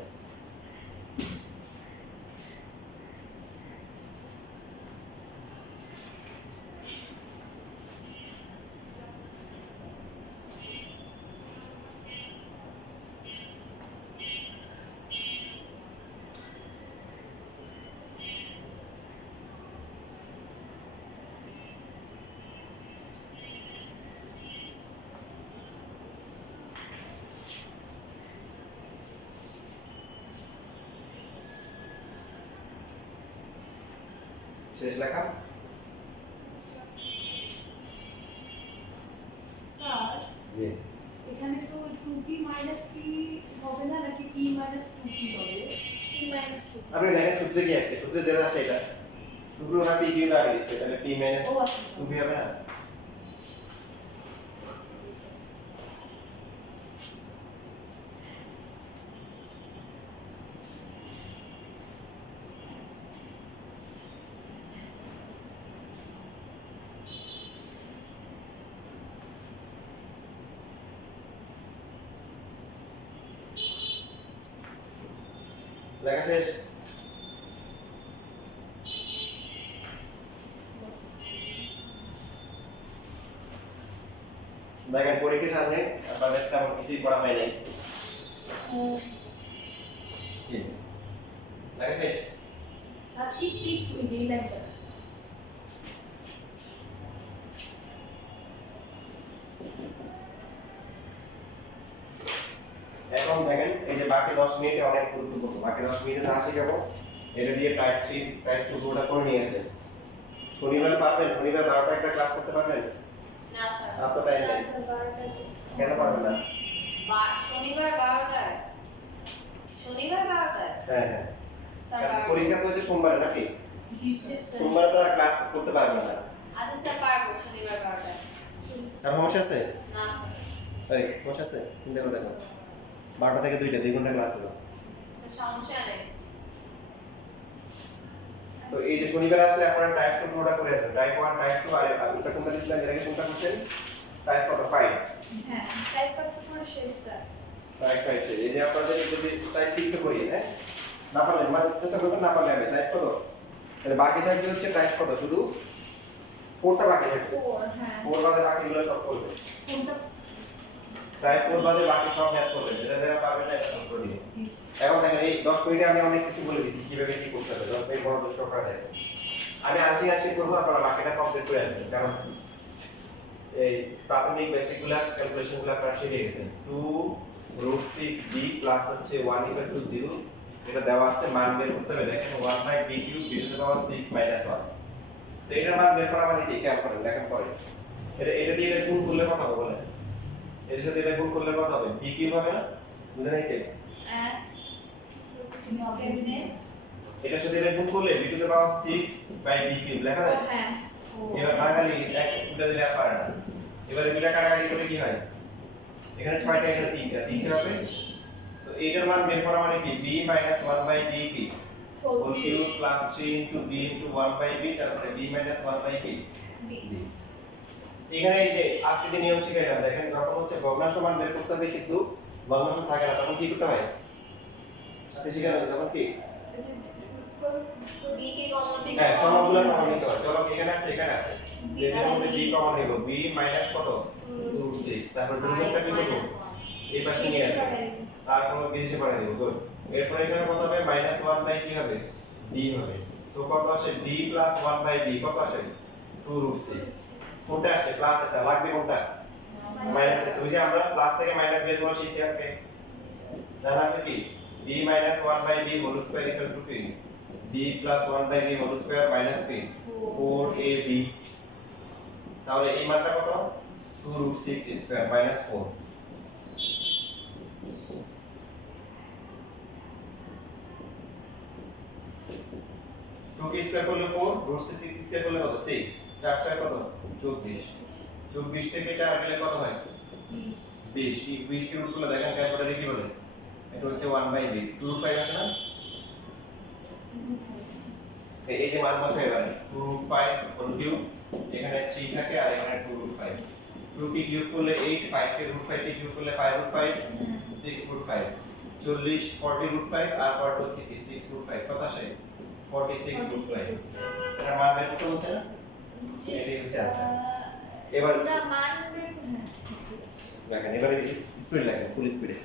শেষ লেখা স্যার জি এখানে তো 2p মাইনাস p হবে না নাকি p মাইনাস 2p হবে p মাইনাস 2 আপনি দেখেন সূত্রে কি আছে সূত্রে যেটা আছে এটা সূত্র না p কিউব আগে দিচ্ছে তাহলে p মাইনাস ও আচ্ছা 2p হবে না লেখা শেষ দেখেন পরীক্ষার সামনে আপনাদের তেমন কিছুই পড়া হয় নাই জি লেখা শেষ স্যার ঠিক ওই যে লেখা এখন দেখেন এই যে বাকি 10 মিনিটে অনেক গুরুত্বপূর্ণ বাকি 10 মিনিটে যা আসে যাব এটা দিয়ে টাইপ 3 টাইপ 2 পুরোটা করে নিয়ে আসবেন শনিবার পারবেন শনিবার 12টা একটা ক্লাস করতে পারবেন না স্যার আর তো টাইম নেই স্যার 12টা কেন পারবেন না শনিবার 12টায় শনিবার 12টায় হ্যাঁ হ্যাঁ স্যার কারণ পরীক্ষা তো হচ্ছে সোমবারে নাকি জি স্যার সোমবারে তো আর ক্লাস করতে পারবেন না আচ্ছা স্যার পারবো শনিবার 12টায় আর সমস্যা আছে না স্যার এই সমস্যা আছে চিন্তা করে দেখো 12টা থেকে 2টা 2 ঘন্টা ক্লাস হলো সমস্যা নেই তো এই যে শনিবার আসলে আপনারা টাইপ 2 পুরোটা করে আসবেন, টাইপ 1 টাইপ 2 আর এটা কোনটা দিছিলাম, এর আগে কোনটা করছেন, টাইপ কত 5, হ্যাঁ টাইপ কত পুরো শেষ স্যার। টাইপ 5 এই যে আপনাদের যদি টাইপ 6 এ করি, হ্যাঁ না পারলে মানে চেষ্টা করবেন, না পারলে আমি টাইপ কত, তাহলে বাকি থাকবে হচ্ছে টাইপ কত, শুধু 4টা বাকি থাকবে, 4 হ্যাঁ 4 বাদে বাকিগুলো সব করবে, কোনটা টাইপ 4 বাদে বাকি সব ম্যাথ করবেন, যেটা যারা পারবেন না এটা সব করে দিবেন। এখন দেখেন এই 10 মিনিটে আমি অনেক কিছু বলে দিচ্ছি কিভাবে কি করতে হবে, 10 মিনিট বড় দোষ করা যায়। আমি আশি করবো, আপনারা বাকিটা কমপ্লিট করে আসবেন, কারণ এই প্রাথমিক বেসিকগুলা ক্যালকুলেশনগুলো আপনারা শিখে গেছেন। 2√6b প্লাস হচ্ছে 1 = 0, এটা দেওয়া আছে, মান বের করতে হবে। দেখেন 1/b³ b⁻6 - 1, তো এটার মান বের করা মানে কি, খেয়াল করেন, দেখেন পরে এটা দিয়ে এটা গুণ করলে কত হবে বলেন, এর সাথে এটা গুণ করলে কত হবে, b³ হবে না, বুঝেন এই যে এটার সাথে এটা গুণ করলে b⁻6/b³ লেখা যায়। হ্যাঁ এবার বাঙালি এক উল্টা দিলে আর পারে না, এবারে দুইটা কাটাকাটি করলে কি হয়, এখানে 6টা এখানে 3টা, 3টা হবে। তো এটার মান বের করা মানে কি, b - 1/b কি whole cube plus 3 * b * 1/b, তারপরে b - 1/b। এখানে এই যে আজকে যে নিয়ম শিখাইলাম, দেখেন যখন হচ্ছে ভগ্নাংশ মান বের করতে হবে কিন্তু ভগ্নাংশ থাকে না, তখন কি করতে হয়, সাথে শিখানো আছে তখন কি, b কে কমন নিতে হ্যাঁ চলকগুলো কমন নিতে হয়, চলক এখানে আছে এখানে আছে, B এর মধ্যে b তাহলে কমন নিব, b - কত 2/6, তারপর দুর্গটা কি করব, এই পাশে নিয়ে আসবো, তারপর বিদেশে পাঠিয়ে দেব, গুড। এরপর এখানে কত হবে, -1/, কি হবে, b হবে। সো কত আসে, d + 1/b কত আসে, 2√6। কোনটা আসে, প্লাস, এটা লাগবে কোনটা, মাইনাস। ওই যে আমরা প্লাস থেকে মাইনাস বের করে শিখছি আজকে, জানা আছে কি, b - 1/b হোল স্কয়ার = কি, b + 1/b whole square minus কি 4ab, তাহলে এই মানটা কত, 2√6 স্কয়ার মাইনাস 4। টু কি স্কয়ার করলে 4, √6 স্কয়ার করলে কত, 6, 4 6 কত, 24, 24 থেকে 4 গেলে কত হয়, 20, 20 কে রুট করলে দেখেন ক্যালকুলেটরে কি বলে, এটা হচ্ছে 1/b, 2√5 আসে না, এই যে মান বসে এবারে 2√5 হোল কিউব, এখানে 3 থাকে আর এখানে 2√5, 2 কি কিউব করলে 8, 5 কে √5 কে কিউব করলে 5√5, 6√5, 40 40√5 আর পর হচ্ছে কি 6√5, কত আসে 46√5। এটা মান বের করতে বলছে না, এটাই হচ্ছে আনসার। এবার না মান বের হ্যাঁ দেখেন এবারে স্পিড লাগবে, ফুল স্পিডে।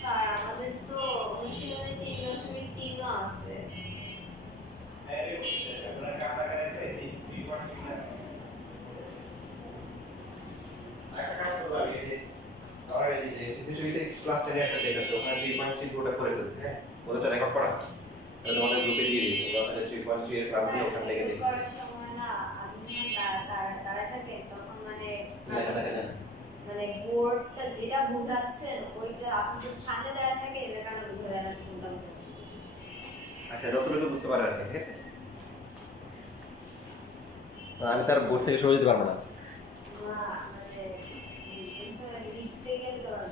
স্যার আমাদের তো অনুশীলনে 3.3 আছে। ক্লাস 10 একটা পেজ আছে, ওখানে 3.3 পুরোটা করে ফেলছে, হ্যাঁ ওদেরটা রেকর্ড করা আছে, এটা তোমাদের গ্রুপে দিয়ে দিই, তোমরা তাহলে 3.3 এর ক্লাসগুলো ওখান থেকে দেখো। করার সময় না আপনি যখন তারা থাকে তখন মানে দেখা যায় মানে আচ্ছা যতটুকু বুঝতে পারো আর কি, ঠিক আছে? আমি তার বোর্ড থেকে সরে দিতে পারবো না। মানে লিখতে গেলে তো আর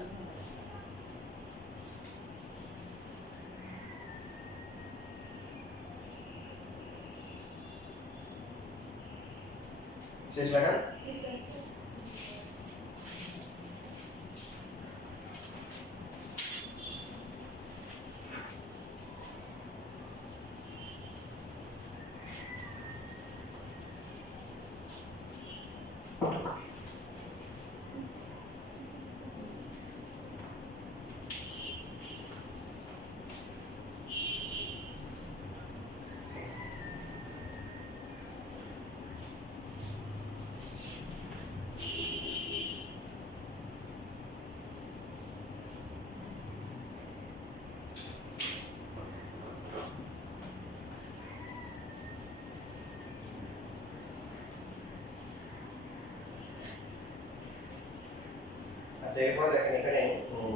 শেষ লেখা কিছু আছে আচ্ছা এরপরে দেখেন এখানে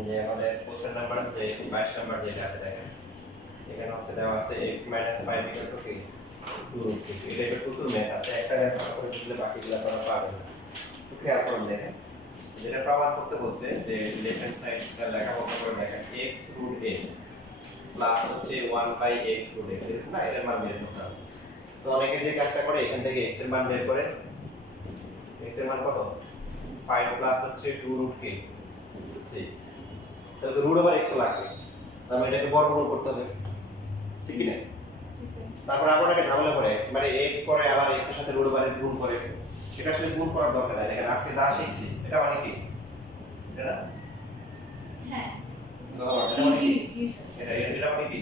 যে আমাদের কোশ্চেন নাম্বার যে 22 নাম্বার যেটা আছে দেখেন এখানে হচ্ছে দেওয়া আছে x - 5 ইকুয়াল টু কি 2√6 এটা একটা প্রচুর ম্যাথ আছে একটা ম্যাথ ভালো করে বুঝলে বাকিগুলো আপনারা পারবেন না তো খেয়াল করুন দেখেন যেটা প্রমাণ করতে বলছে যে লেফট হ্যান্ড সাইডটা লেখাপড়া করে দেখেন x√x প্লাস হচ্ছে 1/x√x এরকম না এর মান বের করতে হবে তো অনেকে যে কাজটা করে এখান থেকে x এর মান বের করে x এর মান কত 5 প্লাস হচ্ছে 2√6 তাহলে তো রুট ওভার x লাগবে তাহলে এটাকে বর্গমূল করতে হবে ঠিক কি না তারপর আপনাকে ঝামেলা করে মানে x করে আবার x এর সাথে রুট ওভার x গুণ করে সেটা আসলে গুণ করার দরকার নাই দেখেন আজকে যা শিখছি এটা মানে কি এটা না হ্যাঁ এটা মানে কি এটা মানে কি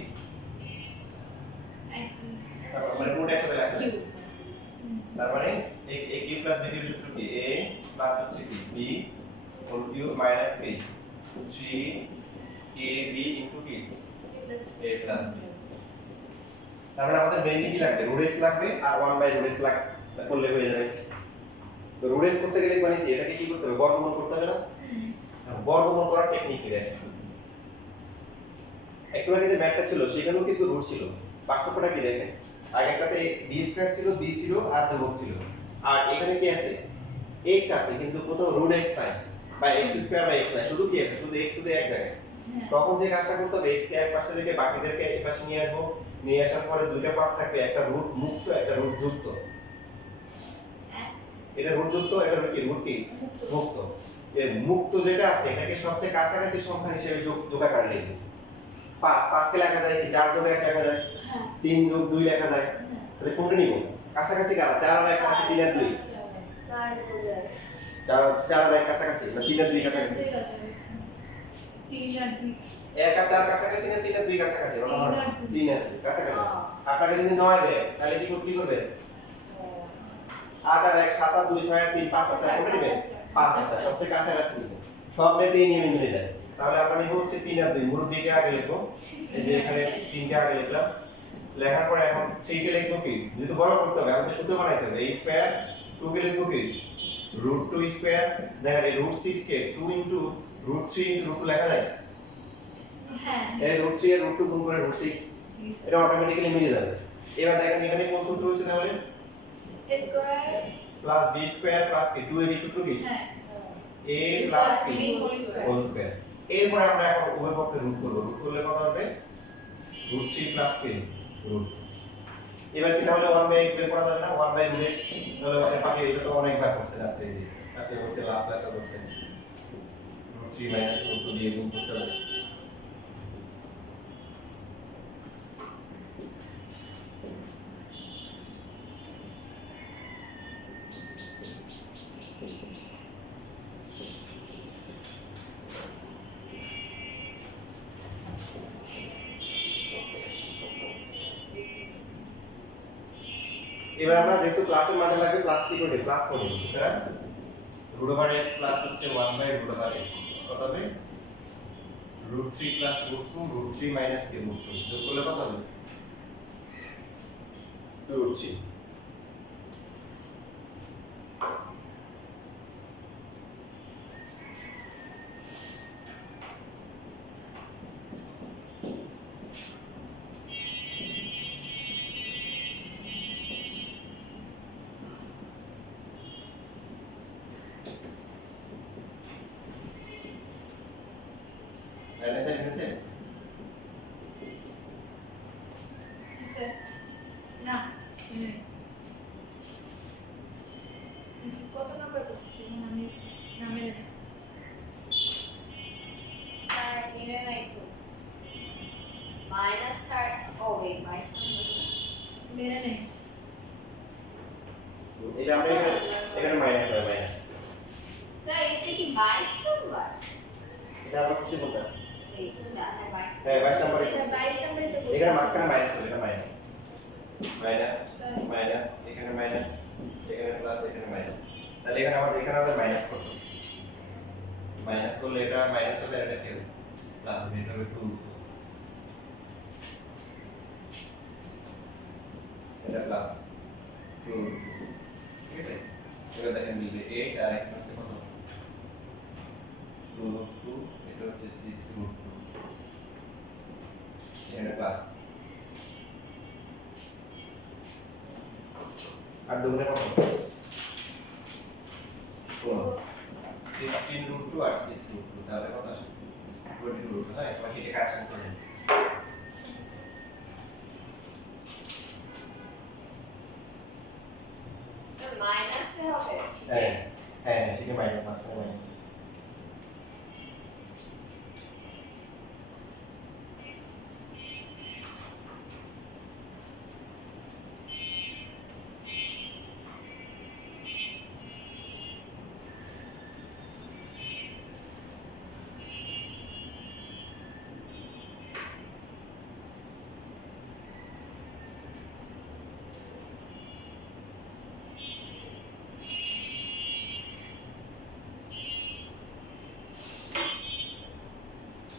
তারপর মানে রুট একসাথে রাখতে হবে তার মানে a cube plus b cube সূত্র কি a প্লাস হচ্ছে কি b হোল কিউ মাইনাস কি 3ab ইনটু কি a প্লাস b তারপরে আমাদের মেইনলি কি লাগবে রুট x লাগবে আর 1/√x লাগবে করলে হয়ে যাবে তো রুট x করতে গেলে মানে কি এটাকে কি করতে হবে বর্গমূল করতে হবে না বর্গমূল করার টেকনিক কি দেখেন একটু আগে যে ম্যাথটা ছিল সেখানেও কিন্তু রুট ছিল পার্থক্যটা কি দেখেন আগেরটাতে b² ছিল b ছিল আর ধ্রুবক ছিল আর এখানে কি আছে x আছে কিন্তু কোথাও রুট x নাই বা x² বা x নাই শুধু কি আছে শুধু x শুধু এক জায়গায় তখন যে কাজটা করতে হবে x কে এক পাশে রেখে বাকিদেরকে এই পাশে নিয়ে আসবো নিয়ে আসার পরে দুইটা পার্ট থাকবে একটা রুট মুক্ত একটা রুট যুক্ত এটা রুট যুক্ত এটা রুট কি মুক্ত এই মুক্ত যেটা আছে এটাকে সবচেয়ে কাছাকাছি সংখ্যা হিসেবে যোগাকার লিখব 5 কে লেখা যায় কি 4 যোগ 1 লেখা যায় 3 যোগ 2 লেখা যায় তাহলে কোনটা নিব কাছাকাছি কারা 4 আর 1 আর 3 আর 2 4 আর 1 কাছাকাছি না 3 আর 2 কাছাকাছি 3 আর 2 1 আর 4 কাছাকাছি না 3 আর 2 কাছাকাছি 3 আর 2 কাছাকাছি আপনাকে যদি 9 দেয় তাহলে কি করবে 8 আর 1 7 আর 2 6 আর 3 5 আর 4 কোনটা নেবেন 5 আর 4 সবচেয়ে কাছাকাছি নেবেন সব মেতে এই নিয়মে মিলে যায় তাহলে আমরা নিব হচ্ছে 3 আর 2 মুরব্বি কে আগে লিখবো এই যে এখানে 3 কে আগে লিখলাম লেখার পরে এখন 3 কে লিখবো কি যদি বড় করতে হবে আমাদের সূত্র বানাইতে হবে a স্কয়ার 2 কে লিখবো কি √2 স্কয়ার দেখেন এই √6 কে 2 ইনটু √3 ইনটু √2 লেখা যায় হ্যাঁ এই √3 এর √2 গুণ করে √6 এটা অটোমেটিক্যালি মিলে যাবে এবার দেখেন এখানে কোন সূত্র হচ্ছে তাহলে a square plus b square plus কি 2ab সূত্র কি হ্যাঁ a plus b b whole square এরপর আমরা এখন উভয় পক্ষে রুট করব রুট করলে কত হবে √3 প্লাস কি রুট এবার কি তাহলে 1/x বের করা যাবে না 1/√x তাহলে মানে বাকি এটা তো অনেকবার করছেন আজকে এই যে আজকে করছে লাস্ট ক্লাসে করছেন √3 মাইনাস √2 দিয়ে গুণ করতে হবে এবার আমরা যেহেতু ক্লাসের মানে লাগবে প্লাস কি করে প্লাস করে দেব সুতরাং √x প্লাস হচ্ছে 1/√x কত হবে √3 প্লাস √2 √3 মাইনাস কি √2 যোগ করলে কত হবে √3 এবার রাইট হ্যান্ড সাইড নিচে স্যার না মেনে নেই। কত নাম্বার করতেছি আমি না মেনে নেই। স্যার মিলে নাই তো মাইনাস থার্ড ও ওয়েট 22 নম্বর মেনে নেই। এটা আমরা এখানে মাইনাস হবে মাইনাস স্যার এটা কি 22 নম্বর এটা আমরা কিছু বলতে এই না 22 হ্যাঁ 22 নাম্বার এটা 22 নাম্বারে তো এখানে মাঝখানে মাইনাস হবে এটা মাইনাস মাইনাস এখানে মাইনাস এখানে প্লাস এখানে মাইনাস তাহলে এখানে আমাদের মাইনাস করতে হবে মাইনাস করলে এটা মাইনাস হবে এটা কি হবে প্লাস হবে এটা হবে 2 এটা প্লাস 2 ঠিক আছে এটা দেখেন মিলবে 8 আর এখানে হচ্ছে কত 2 এটা হচ্ছে 6 √2 এখানে প্লাস আর দুগুণে কত 16 √2 আর 6 √2 তাহলে কত আসে 22 √2 হ্যাঁ এবার এটা কারেকশন করে নিন স্যার মাইনাসে হবে হ্যাঁ হ্যাঁ সেটা মাইনাস মাঝখানে মাইনাস